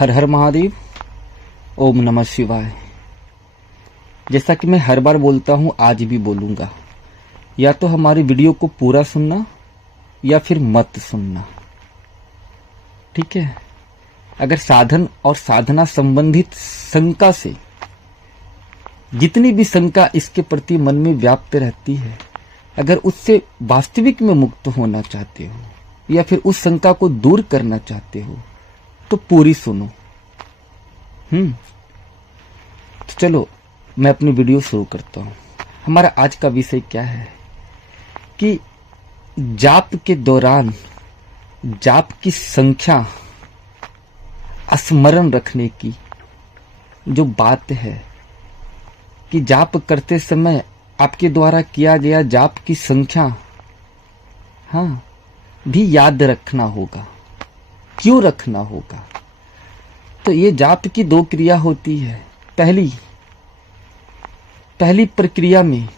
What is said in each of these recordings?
हर हर महादेव। ओम नमः शिवाय। जैसा कि मैं हर बार बोलता हूं, आज भी बोलूंगा, या तो हमारी वीडियो को पूरा सुनना या फिर मत सुनना। ठीक है। अगर साधन और साधना संबंधित शंका से, जितनी भी शंका इसके प्रति मन में व्याप्त रहती है, अगर उससे वास्तविक में मुक्त होना चाहते हो या फिर उस शंका को दूर करना चाहते हो तो पूरी सुनो। तो चलो मैं अपनी वीडियो शुरू करता हूं। हमारा आज का विषय क्या है कि जाप के दौरान जाप की संख्या स्मरण रखने की जो बात है कि जाप करते समय आपके द्वारा किया गया जाप की संख्या भी याद रखना होगा। क्यों रखना होगा? तो ये जाप की दो क्रिया होती है। पहली प्रक्रिया में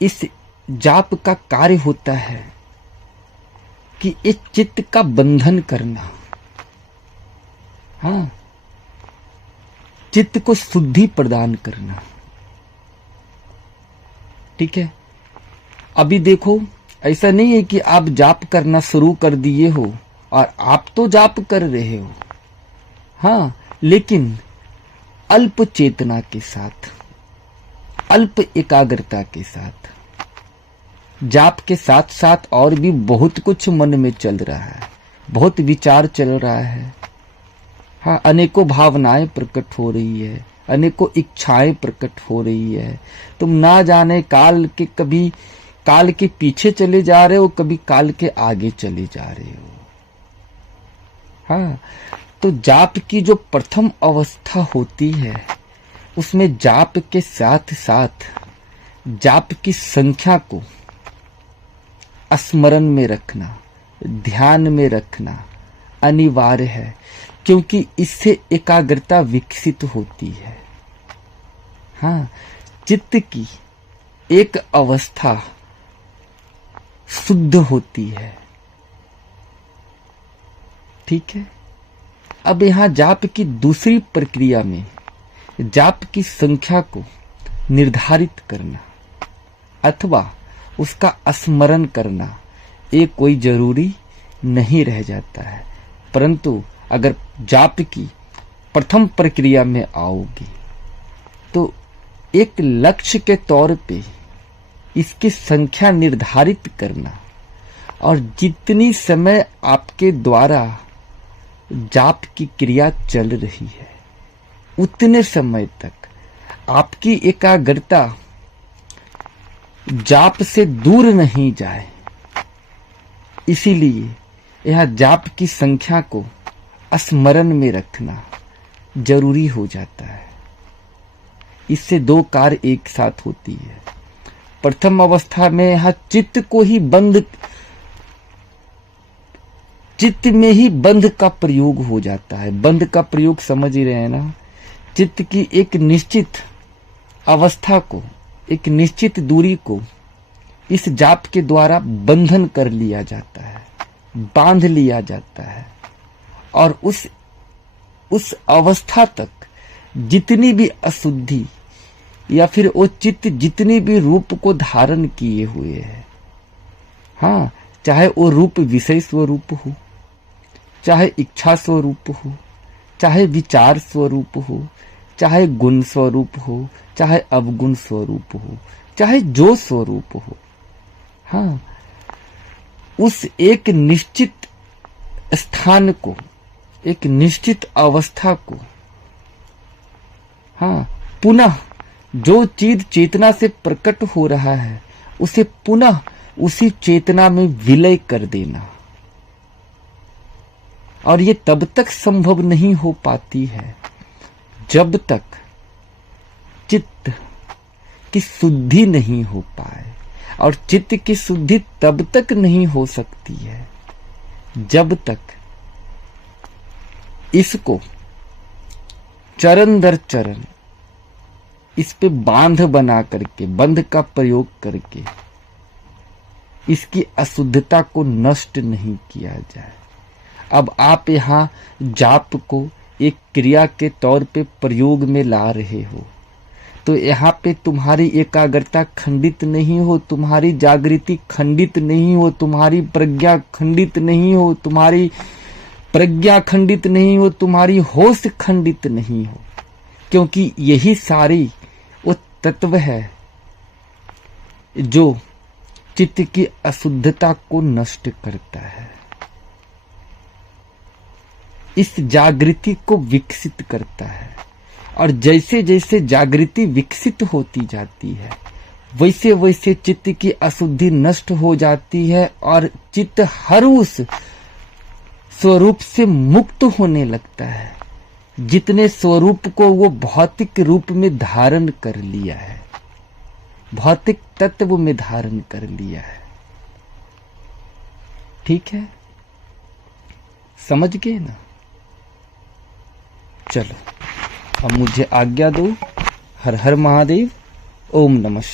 इस जाप का कार्य होता है कि इस चित्त का बंधन करना, चित्त को शुद्धि प्रदान करना। ठीक है। अभी देखो, ऐसा नहीं है कि आप जाप करना शुरू कर दिए हो और आप तो जाप कर रहे हो, लेकिन अल्प चेतना के साथ, अल्प एकाग्रता के साथ। जाप के साथ साथ और भी बहुत कुछ मन में चल रहा है, बहुत विचार चल रहा है। अनेकों भावनाएं प्रकट हो रही है, अनेकों इच्छाएं प्रकट हो रही है। तुम ना जाने कभी काल के पीछे चले जा रहे हो, कभी काल के आगे चले जा रहे हो। तो जाप की जो प्रथम अवस्था होती है, उसमें जाप के साथ साथ जाप की संख्या को स्मरण में रखना, ध्यान में रखना अनिवार्य है, क्योंकि इससे एकाग्रता विकसित होती है। चित्त की एक अवस्था शुद्ध होती है। ठीक है। अब यहां जाप की दूसरी प्रक्रिया में जाप की संख्या को निर्धारित करना अथवा उसका स्मरण करना, ये कोई जरूरी नहीं रह जाता है। परंतु अगर जाप की प्रथम प्रक्रिया में आओगे तो एक लक्ष्य के तौर पे इसकी संख्या निर्धारित करना, और जितनी समय आपके द्वारा जाप की क्रिया चल रही है उतने समय तक आपकी एकाग्रता जाप से दूर नहीं जाए। इसीलिए यह जाप की संख्या को स्मरण में रखना जरूरी हो जाता है। इससे दो कार्य एक साथ होती है। प्रथम अवस्था में यह चित्त में ही बंध का प्रयोग हो जाता है। बंध का प्रयोग समझ ही रहे हैं ना। चित्त की एक निश्चित अवस्था को, एक निश्चित दूरी को इस जाप के द्वारा बंधन कर लिया जाता है, बांध लिया जाता है, और उस अवस्था तक जितनी भी अशुद्धि या फिर वो चित्त जितनी भी रूप को धारण किए हुए है, चाहे वो रूप विषय स्वरूप हो, चाहे इच्छा स्वरूप हो, चाहे विचार स्वरूप हो, चाहे गुण स्वरूप हो, चाहे अवगुण स्वरूप हो, चाहे जो स्वरूप हो, उस एक निश्चित स्थान को, एक निश्चित अवस्था को, पुनः जो चीज चेतना से प्रकट हो रहा है उसे पुनः उसी चेतना में विलय कर देना। और ये तब तक संभव नहीं हो पाती है जब तक चित्त की शुद्धि नहीं हो पाए, और चित्त की शुद्धि तब तक नहीं हो सकती है जब तक इसको चरण दर चरण इस पे बांध बना करके, बंध का प्रयोग करके इसकी अशुद्धता को नष्ट नहीं किया जाए। अब आप यहाँ जाप को एक क्रिया के तौर पे प्रयोग में ला रहे हो, तो यहाँ पे तुम्हारी एकाग्रता खंडित नहीं हो, तुम्हारी जागृति खंडित नहीं हो, तुम्हारी प्रज्ञा खंडित नहीं हो, तुम्हारी प्रज्ञा खंडित नहीं हो, तुम्हारी होश खंडित नहीं हो, क्योंकि यही सारी वो तत्व है जो चित्त की अशुद्धता को नष्ट करता है, इस जागृति को विकसित करता है। और जैसे जैसे जागृति विकसित होती जाती है, वैसे वैसे चित्त की अशुद्धि नष्ट हो जाती है और चित्त हर उस स्वरूप से मुक्त होने लगता है जितने स्वरूप को वो भौतिक रूप में धारण कर लिया है, भौतिक तत्व में धारण कर लिया है। ठीक है, समझ गए ना? चलो अब मुझे आज्ञा दो। हर हर महादेव। ओम नमः शिवाय।